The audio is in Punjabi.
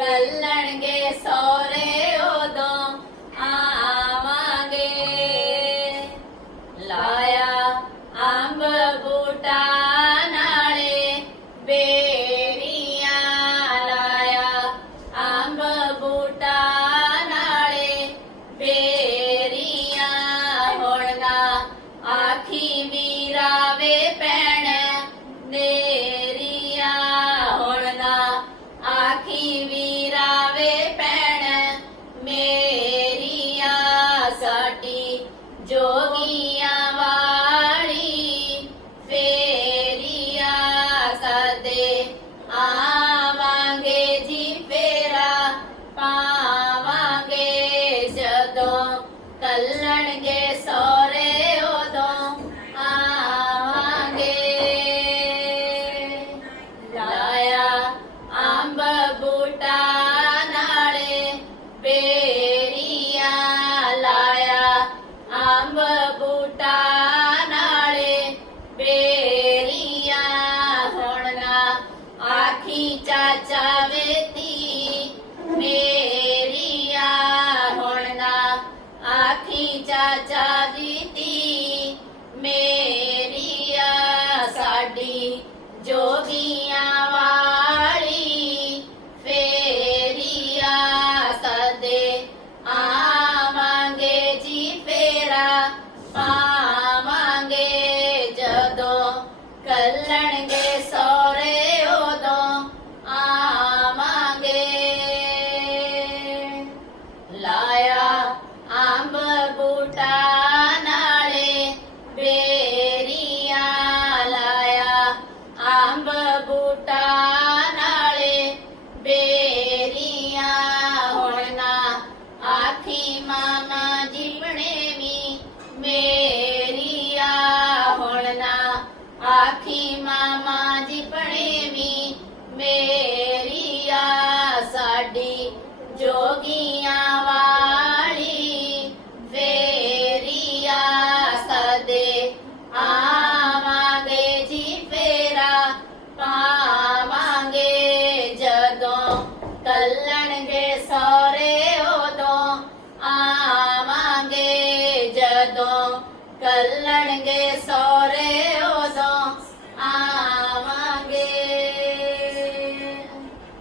ਕੱਲਣਗੇ ਸੋਰੇ ਉਦੋਂ ਆਵਾਂਗੇ ਲਾਇਆ ਅੰਬ ਬੂਟਾ ਨਾਲੇ ਬੇਰੀਆਂ ਲਾਇਆ ਅੰਬ ਬੂਟਾ ਨਾਲੇ ਬੇਰੀਆਂ ਹੁਣ ਨਾ ਆਖੀ ਵੀਰਾ ਵੇ ਪੈਣ ਨੇਰੀਆਂ ਹੁਣ ਆਖੀ ਵੀ yo ਬੂਟਾ ਨਾਲੇ ਬੇਰੀਆਂ ਹੋਣਾ ਆਖੀ ਚਾਚਾ ਵੇਤੀ ਮੇਰੀਆਂ ਹੋਣਾ ਆਖੀ ਚਾਚਾ ਕੱਲਣਗੇ ਆਖੀ ਮਾਮਾ ਜਿਪਣੇ ਵੀ ਆ ਸਾਡੀ ਜੋਗੀ